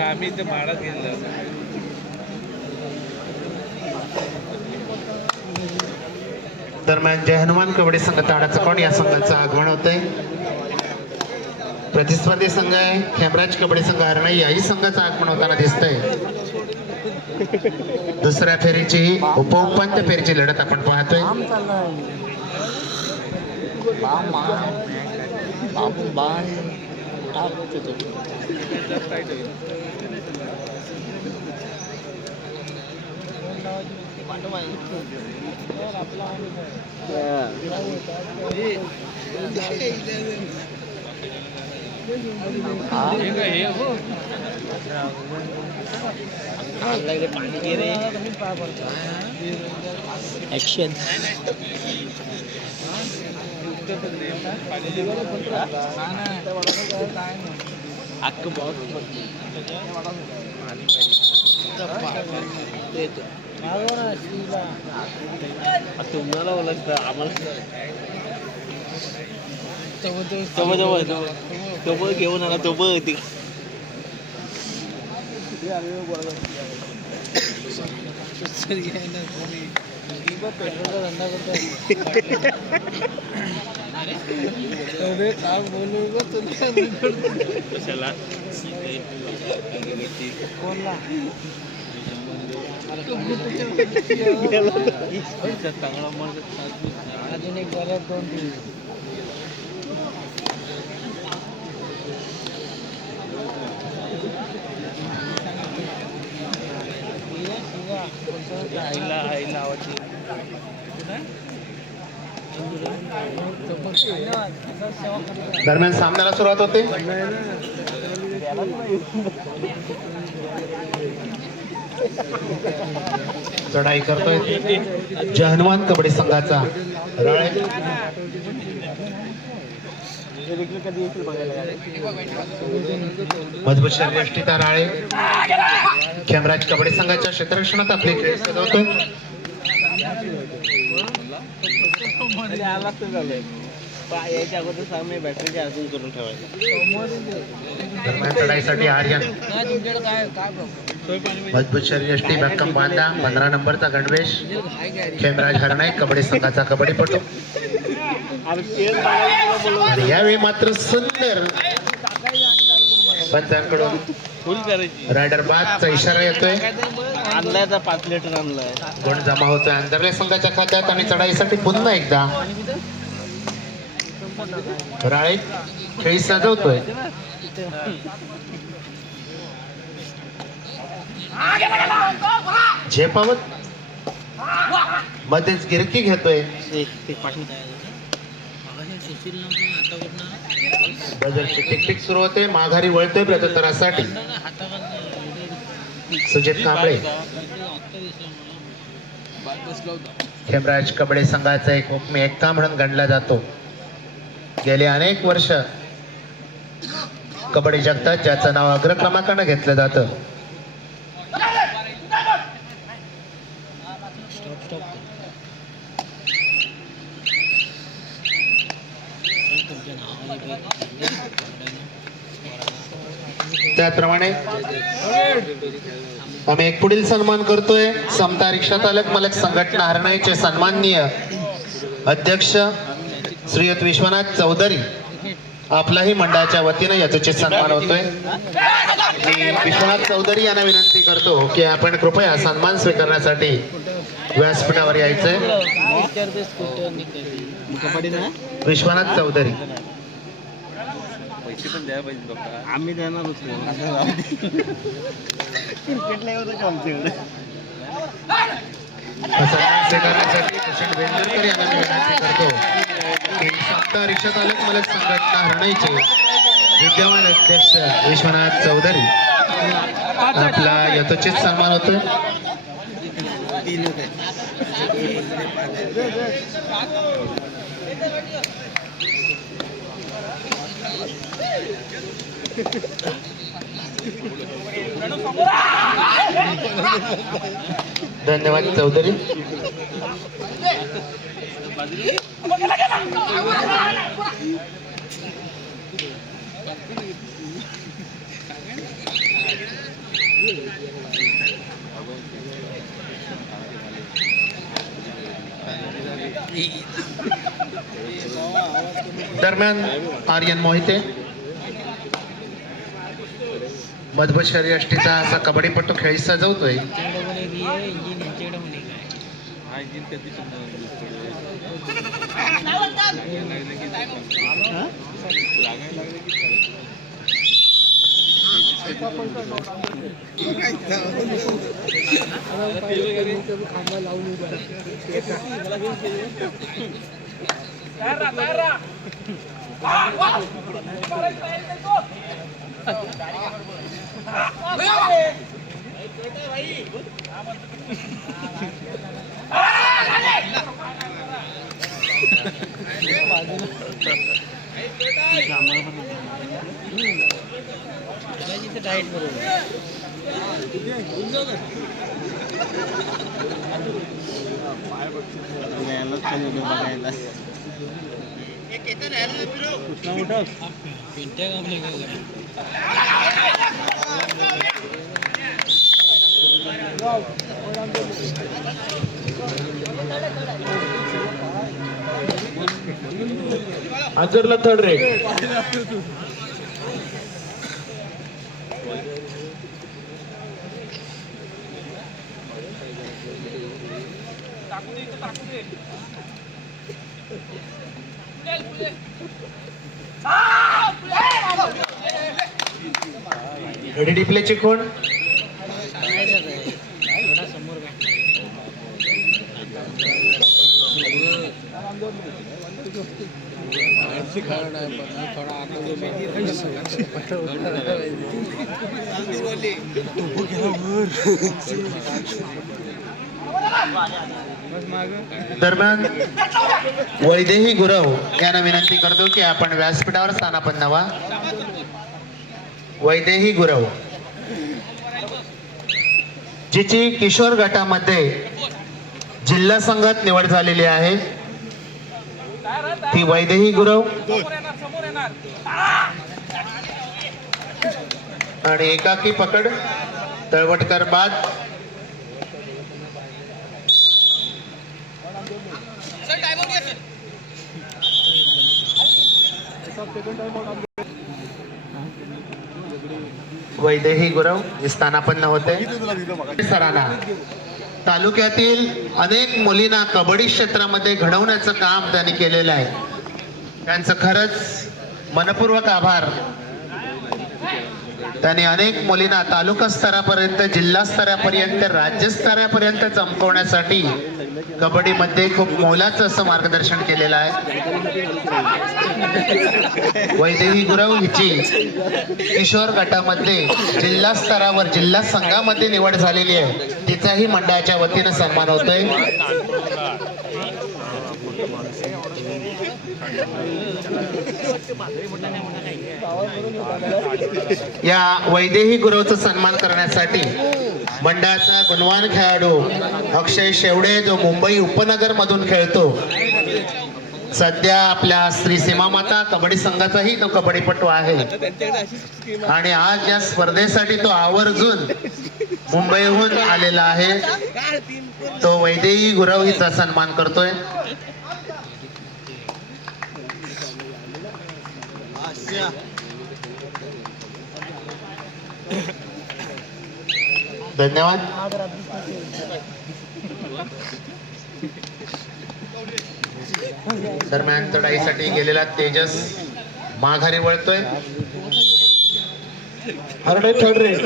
आम्ही ते माडा गेलो. दरम्यान जय हनुमान कबड्डी संघ ताडाचा कोण या संघाचं आगमन होतंय. प्रतिस्पर्धी संघ आहे खेमराज कबड्डी संघ हरणा याही संघाचं आगमन होताना दिसतंय. दुसऱ्या फेरीची उपउपांत्य फेरीची लढत आपण पाहतोय. ऍक्शन अख्खं बॉक्स तुम्हाला ओळखतं आम्हाला तो घेऊन आला तो होती. पेट्रोलचा धंदा करतो. अरे काय बोलू कशाला कोणला चांगला अजून एक बऱ्याच 2-3 आईला आवडते. दरम्यान सामन्याला सुरुवात होते. चढाई करतोय जय हनुमान कबड्डी संघाचा राळे. मजबूत शरीरयष्टीचा राळे खेमराज कबड्डी संघाच्या क्षेत्ररक्षणात आपली खेळ सजवतो. याच्या अगोदर सामने बॅटरी चार्जिंग करून ठेवायचं. दरम्यान चढाईसाठी आर्यन मजबूत शरीरयष्टी भक्कम बांधा 15 नंबरचा गणवेश खेमराज हरणाई कबड्डी संघाचा कबड्डीपटू. आणि यावेळी मात्र सुंदर पंचांकडून रायडर बादचा इशारा येतोय. आणलाय 5 लिटर आणलाय. गुण जमा होतोय अंतरले संघाच्या खात्यात आणि चढाईसाठी पुन्हा एकदा राळे खेळी सजवतोय. झेपावत मध्येच गिरकी घेतोय. बजरची टिकटिक सुरू होते. माघारी वळतोय प्रत्युत्तरासाठी सुजित कांबळे. खेमराज कबड्डी संघाचा एक हुकमी एक्का म्हणून गणला जातो. गेले अनेक वर्ष कबड्डी जगतात ज्याचं नाव अग्रक्रमांकाने घेतलं जातं. त्याप्रमाणे आम्ही एक पुढील सन्मान करतोय. समता रिक्षा चालक मालक संघटना हरणाईचे सन्माननीय अध्यक्ष श्रीयुत विश्वनाथ चौधरी आपलाही मंडळाच्या वतीने याचा सन्मान होतोय. मी विश्वनाथ चौधरी यांना विनंती करतो की आपण कृपया सन्मान स्वीकारण्यासाठी व्यासपीठावर यायचंय. विश्वनाथ चौधरी आम्ही देणार होतो. क्रिकेटला एवढं काम स्वीकारण्यासाठी भूषण वेंदरकर यांना मी विनंती करतो की समता रिक्षा चालक मालक संघटना हरणाईचे विद्यमान अध्यक्ष विश्वनाथ चौधरी आपला यथोचित सन्मान होतोय. धन्यवाद चौधरी. दरम्यान आर्यन मोहिते मधुबन शर्यष्टीचा असा कबड्डीपट्टू खेळी सजवतोय. आजरला थर्ड रेट. घडी डिप्लेचे कोण दरम्यान वैदेही गुरव यांना विनंती करतो की आपण व्यासपीठावर स्थानापन्न व्हा. वैदेही गुरव जिची किशोर गटामध्ये जिल्हा संघात निवड झालेली आहे ती वैदेही गुरव आणि एकाकी पकड तळवटकर बाद. वैदेही गुरव स्थानापन्न होते. सरांना तालुक्यातील अनेक मुलींना कबड्डी क्षेत्रामध्ये घडवण्याचं काम त्यांनी केलेलं आहे. त्यांचं खरंच मनपूर्वक आभार. त्यांनी अनेक मुलींना तालुका स्तरापर्यंत जिल्हा स्तरापर्यंत राज्य स्तरापर्यंत चमकवण्यासाठी कबड्डीमध्ये खूप मोलाचं असं मार्गदर्शन केलेलं आहे. वैदेही गुरव हिची किशोर गटामध्ये जिल्हा स्तरावर जिल्हा संघामध्ये निवड झालेली आहे. तिचाही मंडळाच्या वतीनं सन्मान होतोय. या वैदेही गुरवचा सन्मान करण्यासाठी मंडळाचा गुणवान खेळाडू अक्षय शेवडे जो मुंबई उपनगर मधून खेळतो, सध्या आपल्या श्री सीमामाता कबड्डी संघाचाही तो कबड्डीपटू आहे आणि आज या स्पर्धेसाठी तो आवर्जून मुंबईहून आलेला आहे. तो वैदेही गुरव हिचा सन्मान करतोय. धन्यवाद. दरम्यान चढाईसाठी गेलेला तेजस माघारी वळतोय. Harde third rate.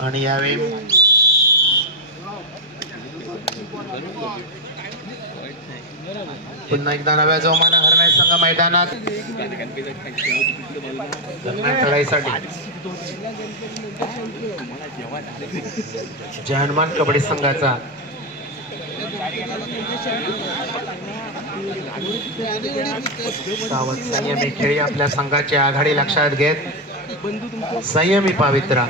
आणि यावेळी पुन्हा एकदा नव्या जोमानं हरणाई संघ मैदानात चढाईसाठी. जय हनुमान कबड्डी संघाचा सावध संयमी खेळी आपल्या संघाची आघाडी लक्षात घेत संयमी पावित्रा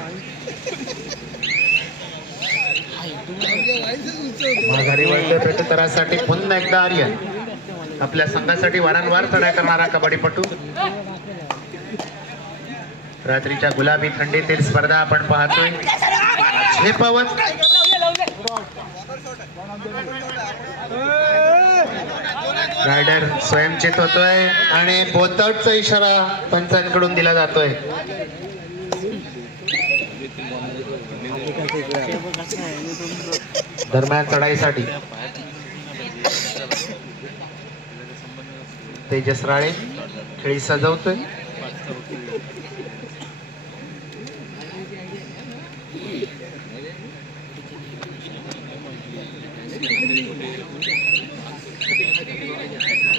माघारी वळतोय प्रत्युत्तरासाठी पुन्हा एकदा आर्यन. आपल्या संघासाठी वारंवार चढाई करणारा कबड्डीपटू. रात्रीच्या गुलाबी थंडीतील स्पर्धा आपण पाहतोय. झेपावत रायडर स्वयंचेत होतोय आणि बोथआउटचा इशारा पंचांकडून दिला जातोय. दरम्यान चढाईसाठी तेजस राळे खेळी सजवतोय.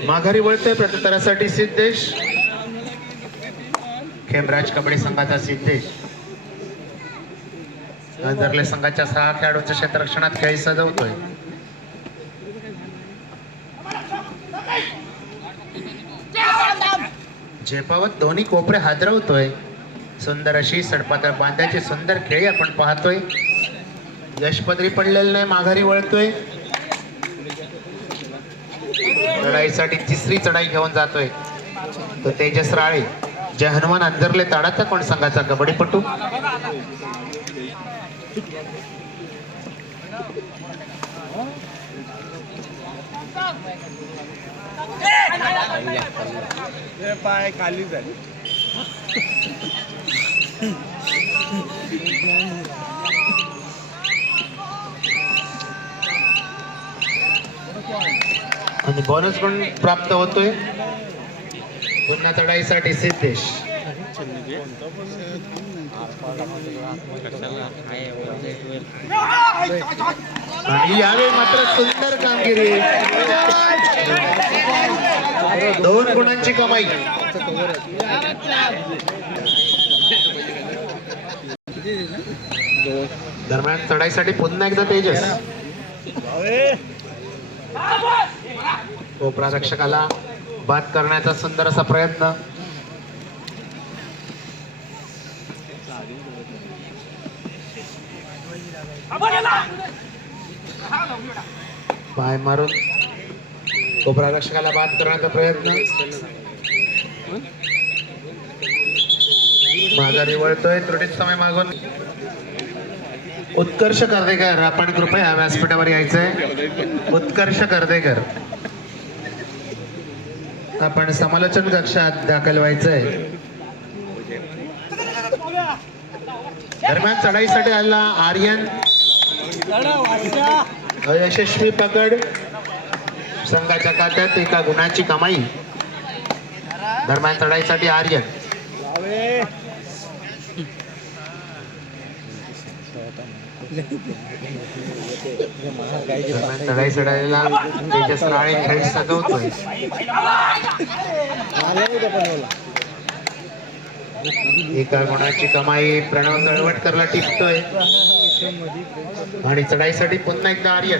माघारी वळतोय प्रत्युत्तरासाठी सिद्धेश. खेमराज कबड्डी संघाचा सिद्धेश. अंजरले संघाच्या 6 खेळाडूंच्या क्षेत्ररक्षणात खेळी सजवतोय. झेपावत दोन्ही कोपरे हादरवतोय. सुंदर अशी सडपातळ बांध्याची सुंदर खेळी आपण पाहतोय. यशपदरी पडलेलं नाही, माघारी वळतोय. चढाईसाठी तिसरी चढाई घेऊन जातोय तो तेजस राळे. जय हनुमान अंजरले ताडाचा कोण संघाचा कबड्डीपटू. पाय खाली झाली. आणि बोनस गुण प्राप्त होतोय. पुन्हा चढाईसाठी सिद्धेश. आणि यावेळी मात्र सुंदर कामगिरी. 2 गुणांची कमाई. दरम्यान चढाईसाठी पुन्हा एकदा तेजस. कोपरा रक्षकाला बाद करण्याचा सुंदर असा प्रयत्न. पाय मारून कोपरा रक्षकाला बाद करण्याचा प्रयत्न. माघारी वळतोय त्रुटीत समय मागून. उत्कर्ष कर्देकर आपण कृपया व्यासपीठावर यायचंय. उत्कर्ष कर्देकर आपण समालोचन कक्षात दाखल व्हायचंय. दरम्यान चढाईसाठी आला आर्यन. अयशस्वी पकड. संघाच्या खात्यात 1 गुणाची कमाई. दरम्यान चढाईसाठी आर्यन. चढाई चढायला तेजस राळे खेळ सजवतोय. 1 गुणाची कमाई. प्रणव तळवटकरला टिपतोय. आणि चढाईसाठी पुन्हा एकदा आर्यन.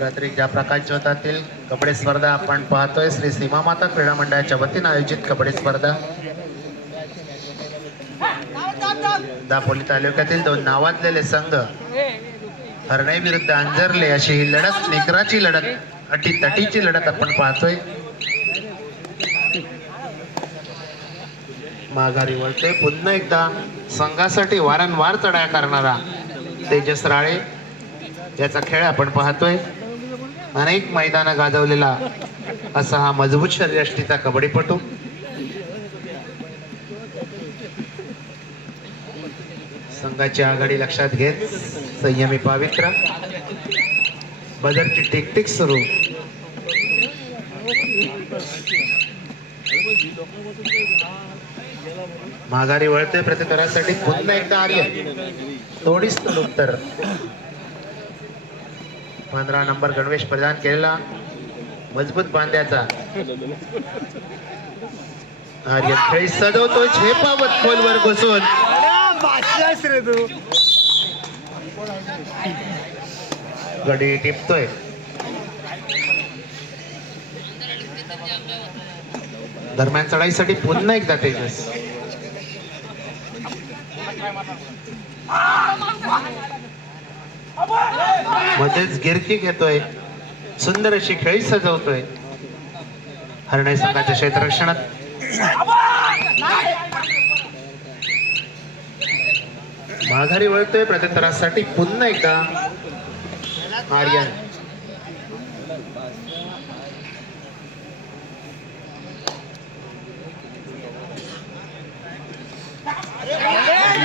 रात्री ज्या प्रकारच्या होतातील कबड्डी स्पर्धा आपण पाहतोय. श्री सीमा माता क्रीडा मंडळाच्या वतीने आयोजित कबड्डी स्पर्धा. दापोली तालुक्यातील 2 नावाजलेले संघ हरणाई विरुद्ध अंजरले अशी ही लढत, निकराची लढत, अटीतटीची लढत आपण पाहतोय. माघारी वळतोय पुन्हा एकदा संघासाठी वारंवार चढाया करणारा तेजस राळे याचा खेळ आपण पाहतोय. अनेक मैदानं गाजवलेला असा हा मजबूत शरीरयष्टीचा कबड्डीपटू. संघाची आघाडी लक्षात घेत संयमी पावित्रा. बदरची टिकटिक सुरू. माघारी वळते प्रत्युत्तरासाठी पुन्हा एकदा आर्यन. थोडीच उत्तर. 15 नंबर गणवेश प्रदान केलेला मजबूत बांध्याचा आर्यन खेळी सजवतो. झेपावत खोलवर घुसून गडी टिपतोय. दरम्यान चढाईसाठी पुन्हा एकदा तेजस. मध्येच गिरकी घेतोय, सुंदर अशी खेळी सजवतोय. हरणे संघाच्या क्षेत्ररक्षणात माघारी वळतोय प्रत्युत्तरासाठी पुन्हा एकदा आर्यन.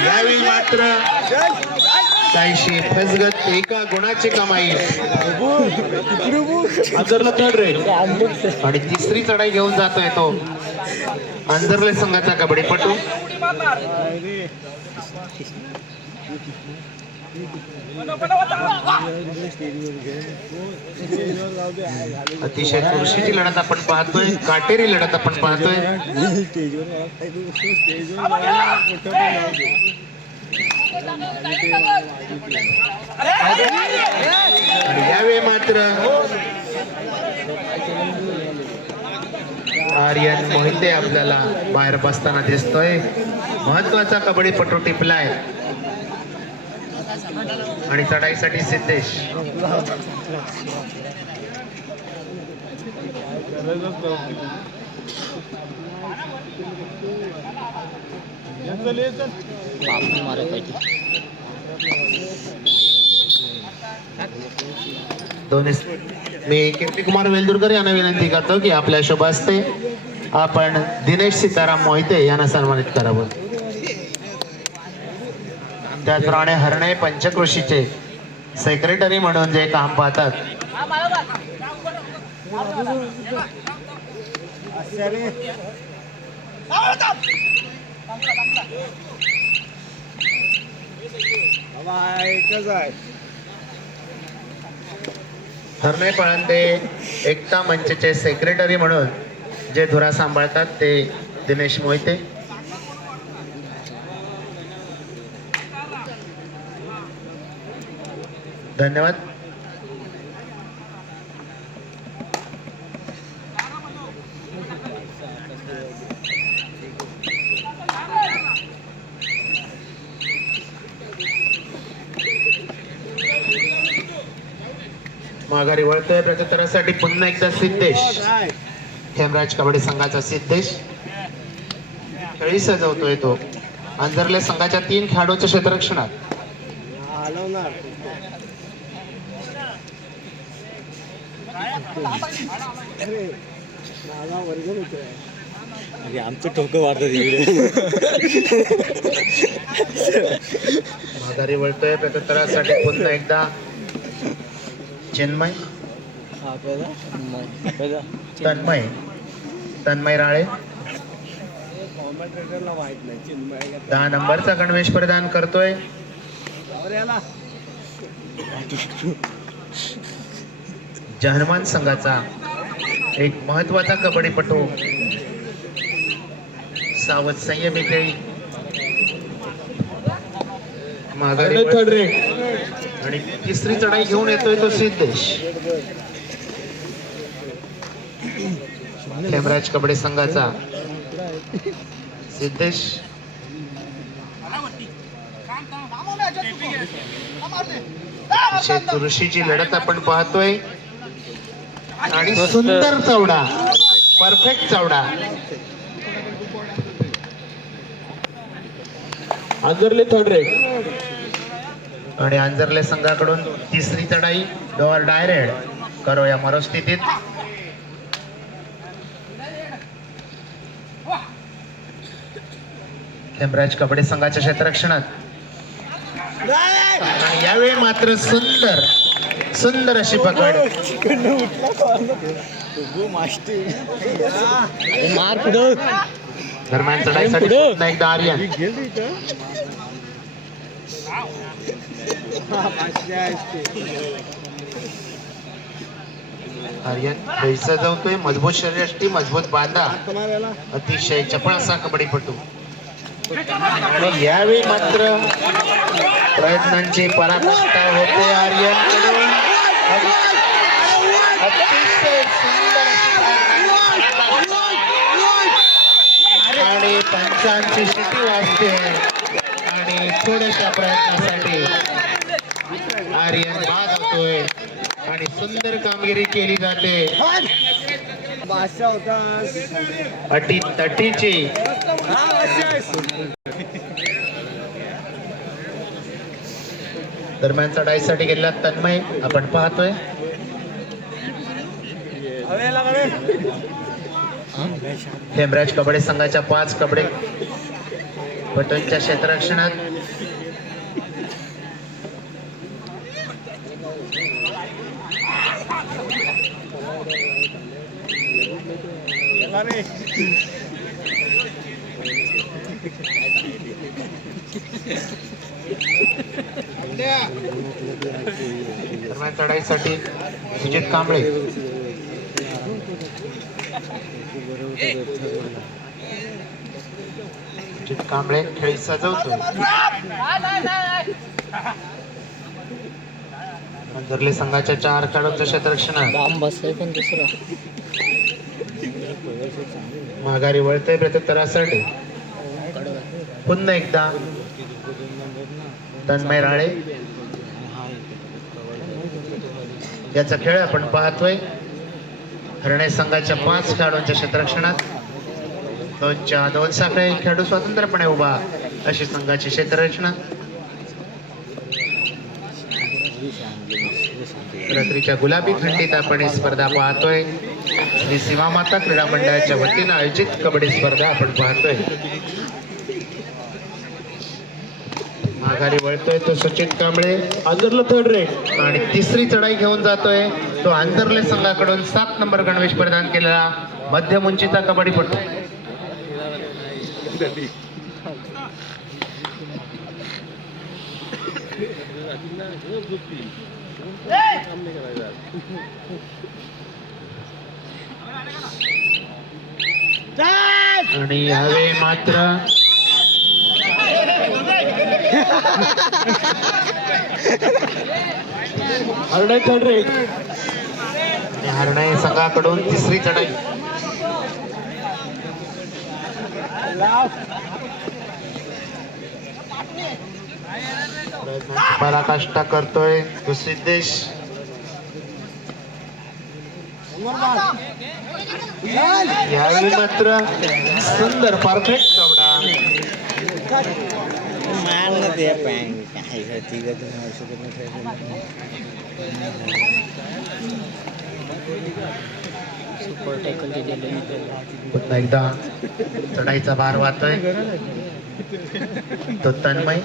यावेळी मात्र काहीशी फसगत, एका गुणाची कमाई अंजरला थर्ड रेड. आणि तिसरी चढाई घेऊन जातोय तो अंजरले संघाचा कबड्डीपटू. अतिशय चुरशीची लढत आपण पाहतोय, काटेरी लढत आपण पाहतोय. आणि यावेळी मात्र आर्यन मोहिते आपल्याला बाहेर बसताना दिसतोय. महत्वाचा कबड्डीपटू टिपलाय आणि चढाईसाठी सिद्धेश. दोन्ही मी कीर्ती कुमार वेलदुरकर यांना विनंती करतो की आपल्या शुभ हस्ते आपण दिनेश सीताराम मोहिते यांना सन्मानित करावं. त्याचप्रमाणे हरणे पंचक्रोशीचे सेक्रेटरी म्हणून जे काम पाहतात हरणे पळंदे एकता मंचचे सेक्रेटरी म्हणून जे धुरा सांभाळतात ते दिनेश मोहिते. धन्यवाद. माघारी वळतोय प्रत्युत्तरासाठी पुन्हा एकदा सिद्धेश. हेमराज कबड्डी संघाचा सिद्धेश खेळी सजवतोय तो अंजरले संघाच्या 3 खेळाडूच्या क्षेत्ररक्षणात. आमचं ठोकं वाढत माघारी वळतोय प्रत्युत्तरासाठी पुन्हा एकदा चिन्मय तन्मय राळे. 10 नंबरचा गणवेश प्रदान करतोय. जहरमान संघाचा एक महत्वाचा कबड्डीपटू सावध संयमी खेळी. माघारी थर्ड रेड. आणि तिसरी चढाई घेऊन येतोय तो सिद्धेश. हेमराज कबड्डी संघाचा सिद्धेश. तुळशीची लढत आपण पाहतोय आणि सुंदर चवडा, परफेक्ट चवडा. Anjarle third raid. आणि अंजरले संघाकडून तिसरी चढाई डोअर डायरेड करो या मरोस्थितीत. हेमराज कबड्डी संघाच्या क्षेत्ररक्षणात. आणि यावेळी मात्र सुंदर अशी पकड. दरम्यान चढाईसाठी पुन्हा एकदा आर्यन. आर्यन खेळ सजवतोय. मजबूत शरीरयष्टी, मजबूत बांधा, अतिशय चपळ असा कबड्डीपटू. आणि यावेळी मात्र प्रयत्नांची पराकाष्ठा होते आर्यनकडून. अतिशय सुंदर विमानांची शिटी वाजते आणि थोड्याशा प्रयत्नासाठी आर्यन बाद होतोय आणि सुंदर कामगिरी केली जाते. अटी तटीची दरम्यान चढाईसाठी गेलेला तन्मय आपण पाहतोय. हेमराज कबड्डी संघाच्या 5 कबड्डी पटनच्या क्षेत्ररक्षणात दरम्यान चढाईसाठी सुजित कांबळे सुजित कांबळे खेळी सजवतो. अंतरले संघाच्या 4 खेळाडूंचं क्षेत्ररक्षणात माघारी वळतोय प्रत्युत्तरासाठी पुन्हा एकदा तन्मय राळे याचा खेळ आपण पाहतोय. हरणे संघाच्या 5 खेळाडूंच्या क्षेत्ररक्षणात 2 साखळे खेळाडू स्वतंत्रपणे उभा अशी संघाची क्षेत्ररचना. रात्रीच्या गुलाबी खंडीत आपण ही स्पर्धा पाहतोय. श्री सीमा माता क्रीडा मंडळाच्या वतीनं आयोजित कबड्डी स्पर्धा आपण पाहतोय. माघारी वळतोय तो सुचित कांबळे आंजरला थर्ड रँक आणि तिसरी चढाई घेऊन जातोय तो आंतरले संघाकडून 7 नंबर गणवेश प्रदान केलेला मध्यम उंचीचा कबड्डीपटू. आणि यावेळी मात्र हरणे थर्ड रँक हरणे संघाकडून तिसरी चढाई. पराकाष्ठा करतोय तो सिद्धेश. यावेळी मात्र सुंदर परफेक्ट कवडा. पुन्हा एकदा चढाईचा भार वाहतोय तो तन्मय.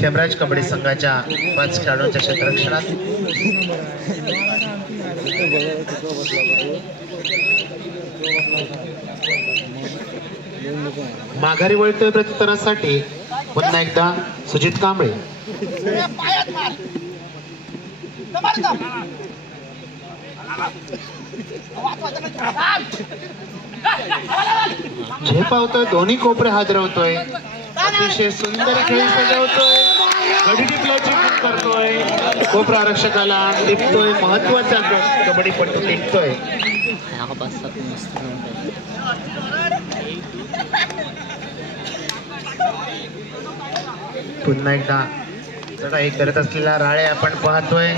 खेमराज कबड्डी संघाच्या 5 खेळाडूंच्या क्षेत्ररक्षणात माघारी वळतोय प्रत्युत्तरासाठी पुन्हा एकदा सुजित कांबळे. झेपावतोय दोन्ही कोपरे हादरवतोय. अतिशय सुंदर खेळ सजवतोय. गडी टिपल्याची पण करतोय. कोपरा आरक्षकाला टिपतोय. महत्वाचा कबड्डीपटू टिपतोय. पुन्हा एकदा चढाई करत असलेला राळे आपण पाहतोय.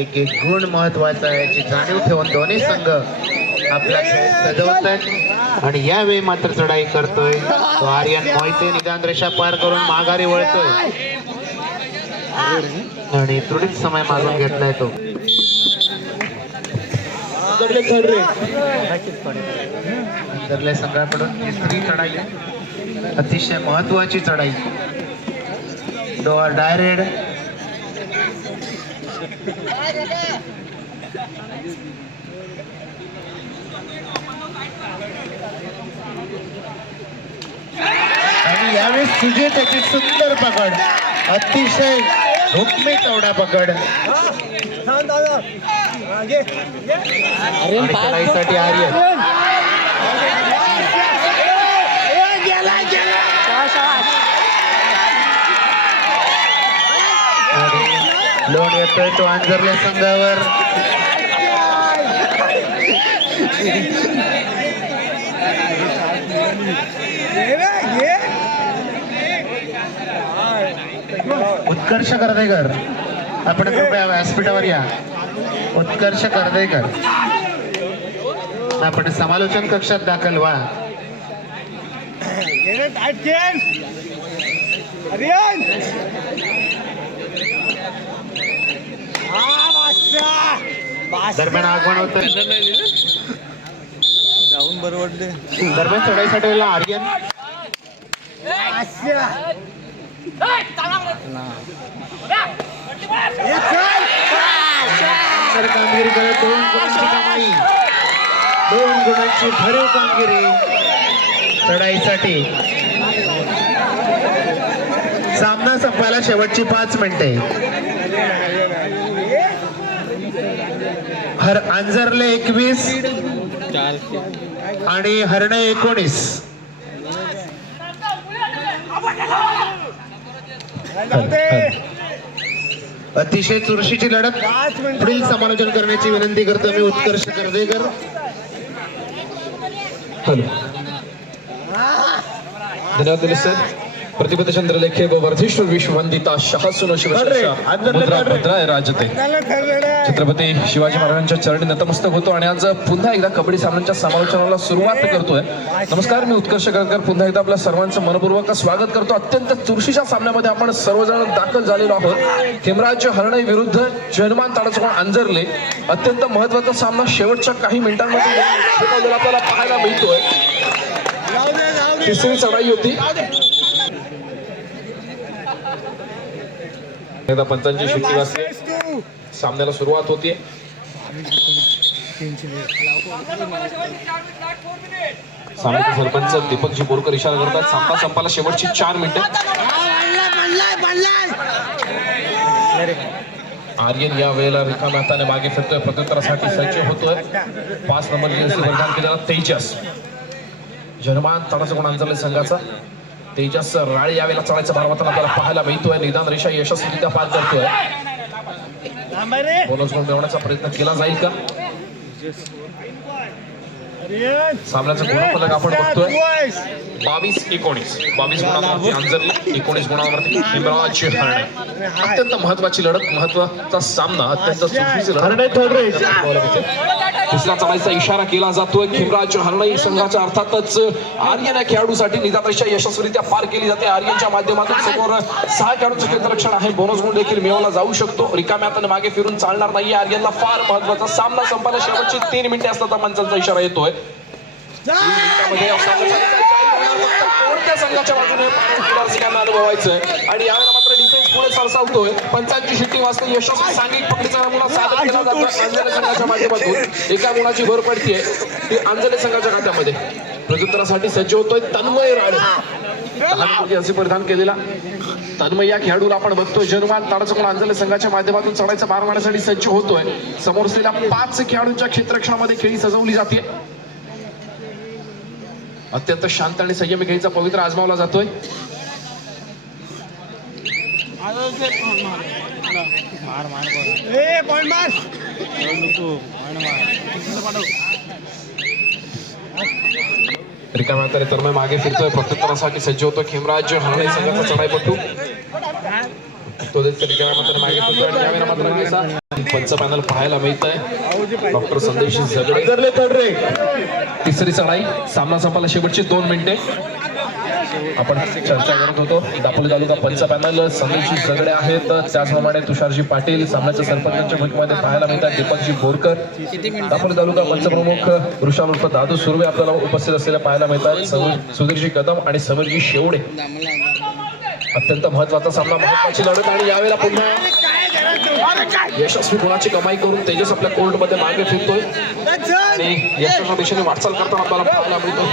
एक एक गुण महत्वाचा आहे याची जाणीव ठेवून दोन्ही संघ आपला खेळ सजवत आहेत. आणि यावेळी मात्र चढाई करतोय तो आर्यन मोहिते. निदान रेषा पार करून माघारी वळतोय आणि त्रुटीत समय मागून घेतलाय तो. थर्ड रँक अंतरल्या संघाकडून तिसरी चढाई अतिशय महत्वाची चढाई. डोअर डायरेड आणि यावेळी सुजित त्याची सुंदर पकड. अतिशय हुकमी चौडा पकड. आणि चढाईसाठी आर्यन येतोय तो अंजरले संघावर. उत्कर्ष कर्देकर, आपण कृपया व्यासपीठावर या. उत्कर्ष कर्देकर, आपण समालोचन कक्षात दाखल व्हा. दरम्यान आगमन होतं. जाऊन बरं वाटते. दरम्यान चढाईसाठी आर्यन कामगिरी करत 2 गुणांची कमाई, 2 गुणांची भरीव कामगिरी चढाईसाठी. सामना संपायला शेवटची 5 मिनिटे. अंजरले 21 आणि हरणे 19. अतिशय चुरशीची लढत. पुढील समालोचन करण्याची विनंती करतो मी उत्कर्ष कर्देकर. हॅलो, धन्यवाद दिले सर. प्रतिपद चंद्रलेखे व वर्धेश्वर विश्ववंदिता शाहसून शिवशाह मुद्रा भद्राय राजते. छत्रपती शिवाजी महाराजांच्या चरणी नतमस्तक होतो आणि आज पुन्हा एकदा कबड्डी सामन्यांच्या समालोचनाला सुरुवात करतोय. नमस्कार, मी उत्कर्ष कर्देकर पुन्हा एकदा आपल्या सर्वांचं मनपूर्वक स्वागत करतो. अत्यंत चुरशीच्या सामन्यामध्ये आपण सर्वजण दाखल झालेलो आहोत. हेमराज हरणे विरुद्ध जयनुमान ताडसगाव अंजरले. अत्यंत महत्वाचा सामना शेवटच्या काही मिनिटांमध्ये आपल्याला पाहायला मिळतोय. तिसरी चढाई होती. एकदा पंचांची शिट्टी वाजते, सामन्याला सुरुवात होते. सामन्याचे सरपंच दीपकजी बोरकर इशारा करतात. सामना संपायला शेवटची 4 मिनिटं. आर्यन या वेळेला रिकाम्या हाताने मागे फिरतोय, प्रत्युत्तरासाठी सज्ज होतोय. 5 नंबर जर्सी परिधान केलेला तेजस, जनमान ताडसगाव अंजरले संघाचा तेजस राळे यावेळेला चढायचा भारवाताना आपल्याला पाहायला मिळतोय. निदान रेषा यशस्वीरित्या पार करतोय. बोनस गुण मिळवण्याचा प्रयत्न केला जाईल का? सामन्याचं गुणफलक आपण बघतोय. 22-19. 22 गुणांवरती अंजरले, 19 गुणांवरती हेमराज हरणे. अत्यंत महत्वाची लढत, महत्वाचा सामना, अत्यंत चुरशीची लढत. दुसरा चढाईचा इशारा केला जातोय. हेमराज हरणे संघाच्या अर्थातच आर्यन या खेळाडूसाठी निदान रेषा यशस्वीरित्या पार केली जाते. आर्यनच्या माध्यमातून समोर 6 खेळाडूंचं क्षेत्ररक्षण आहे. बोनस गुण देखील मिळवला जाऊ शकतो. रिकाम्या हाताने मागे फिरून चालणार नाही. आर्यनला फार महत्वाचा सामना संपायला शेवटची 3 मिनिटे असतात मंचांचा इशारा येतोय. कोणत्या संघाच्या बाजूने अनुभवायचं आणि यावेळेला मात्र डिफेन्स पुढे सरसावतोय. पंचांची शिट्टी वाजते. यशस्वी सांघिक पकडीचा नमुना सादर केला जातो अंजली संघाच्या माध्यमातून. एका गुणाची भर पडतीये ती अंजली संघाच्या खात्यामध्ये. प्रत्युत्तरासाठी सज्ज होतोय तन्मय राळे. असे परिधान केलेला तन्मय या खेळाडूला आपण बघतोय. जनुमान ताडसगाव अंजली संघाच्या माध्यमातून चढायचा मार मारण्यासाठी सज्ज होतोय. समोर असलेल्या 5 खेळाडूंच्या क्षेत्ररक्षणामध्ये खेळी सजवली जाते. अत्यंत शांत आणि संयमी खेळीचा पवित्र आजमावला जातोय. रिकाम्या हाताने तन्मय मागे फिरतोय. प्रत्युत्तरासाठी सज्ज होतो हेमराज हरणे संघाचा चढाईपटू. तो देखील रिकाम्या हाताने मागे फिरतोय आणि यावेळेला मात्र पंच पॅनल पाहायला मिळत आहे. डॉक्टर संदेश झगडे. तिसरी चढाई. सामना संपायला शेवटची 2 मिनिटे. आपण चर्चा करत होतो. दापोली तालुका पंच पॅनल संदेश झगडे आहेत. त्याचप्रमाणे तुषारजी पाटील सामन्याच्या सरपंचांच्या भूमिकेमध्ये पाहायला मिळतात. दीपकजी बोरकर. दापोली तालुका पंचप्रमुख वृषाल उर्फ दादू सुर्वे आपल्याला उपस्थित असलेल्या पाहायला मिळतात. सुधीरजी कदम आणि समीरजी शेवडे. अत्यंत महत्वाचा सामना, महत्वाची लढत आणि यावेळेला पुन्हा यशस्वी गुणाची कमाई करून तेजस आपल्या कोर्टमध्ये मागे फिरतोय आणि यशाच्या दिशेने वाटचाल करताना आपल्याला पाहायला मिळतो.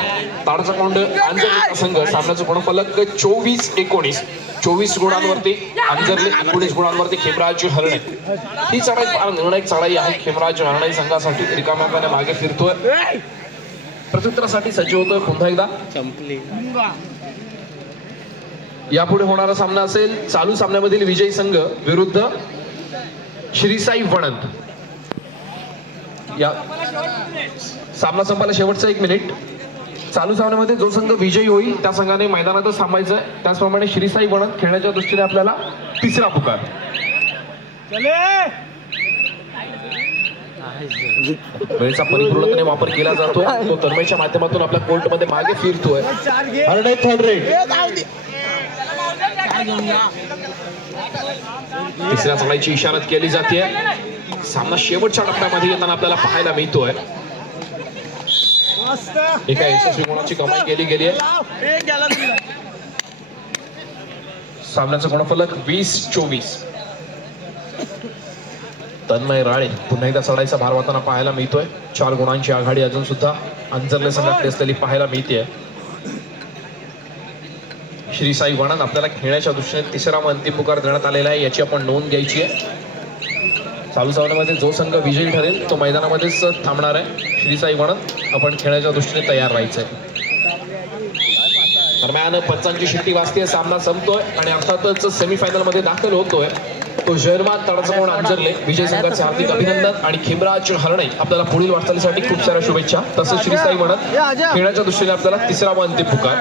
ताडसगाव अंजरलेचा संघ. सामन्याचं गुणफलक 24-19. 24 गुणांवरती अंजरले, 19 गुणांवरती हेमराज हरणे. ही चढाई फार निर्णायक चढाई आहे. हेमराज हरणे संघासाठी रिकाम्या हाताने मागे फिरतोय. प्रत्युत्तरासाठी सज्ज होतोय पुन्हा एकदा. संपली. यापुढे होणारा सामना असेल चालू सामन्यामधील विजयी संघ विरुद्ध श्रीसाई वणंद. या सामना संपायला शेवटचा 1 मिनिट. चालू सामन्यामध्ये जो संघ विजयी होईल त्या संघाने मैदानातच थांबायचं आहे. त्याचप्रमाणे श्रीसाई वणंद खेळण्याच्या दृष्टीने आपल्याला तिसरा पुकार. वेळेचा परिपूर्णपणे वापर केला जातो. तो तन्मयच्या माध्यमातून आपल्या कोर्टमध्ये मागे फिरतोय. हरणे थर्ड रेड. तिसऱ्या चढाईची इशारत केली जाते. सामना शेवटच्या टप्प्यामध्ये येताना आपल्याला पाहायला मिळतोय. एका यशस्वी गुणाची कमाई केली गेली आहे. सामन्याचा गुणफलक 20-24. तन्मय राळे पुन्हा एकदा चढाईचा भार वाहताना पाहायला मिळतोय. 4 गुणांची आघाडी अजून सुद्धा अंजरले संघाकडे असलेली पाहायला मिळते. श्रीसाई वणंद आपल्याला खेळण्याच्या दृष्टीने तिसरा व अंतिम पुकार देण्यात आलेला आहे, याची आपण नोंद घ्यायची आहे. चालू सामन्यामध्ये जो संघ विजयी ठरेल तो मैदानामध्येच थांबणार आहे. श्रीसाई वणंद आपण खेळण्याच्या दृष्टीने तयार राहायचंय. दरम्यान पंचांची शिट्टी वाजते. सामना संपतोय आणि अर्थातच सेमीफायनल मध्ये दाखल होतोय तो जयरमान तडसकोण अंजरले. विजय संघाचे हार्दिक अभिनंदन आणि खिमराज हरणे आपल्याला पुढील वाटचालीसाठी खूप साऱ्या शुभेच्छा. तसंच श्रीसाई वणंद खेळण्याच्या दृष्टीने आपल्याला तिसरा व अंतिम पुकार.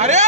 अरे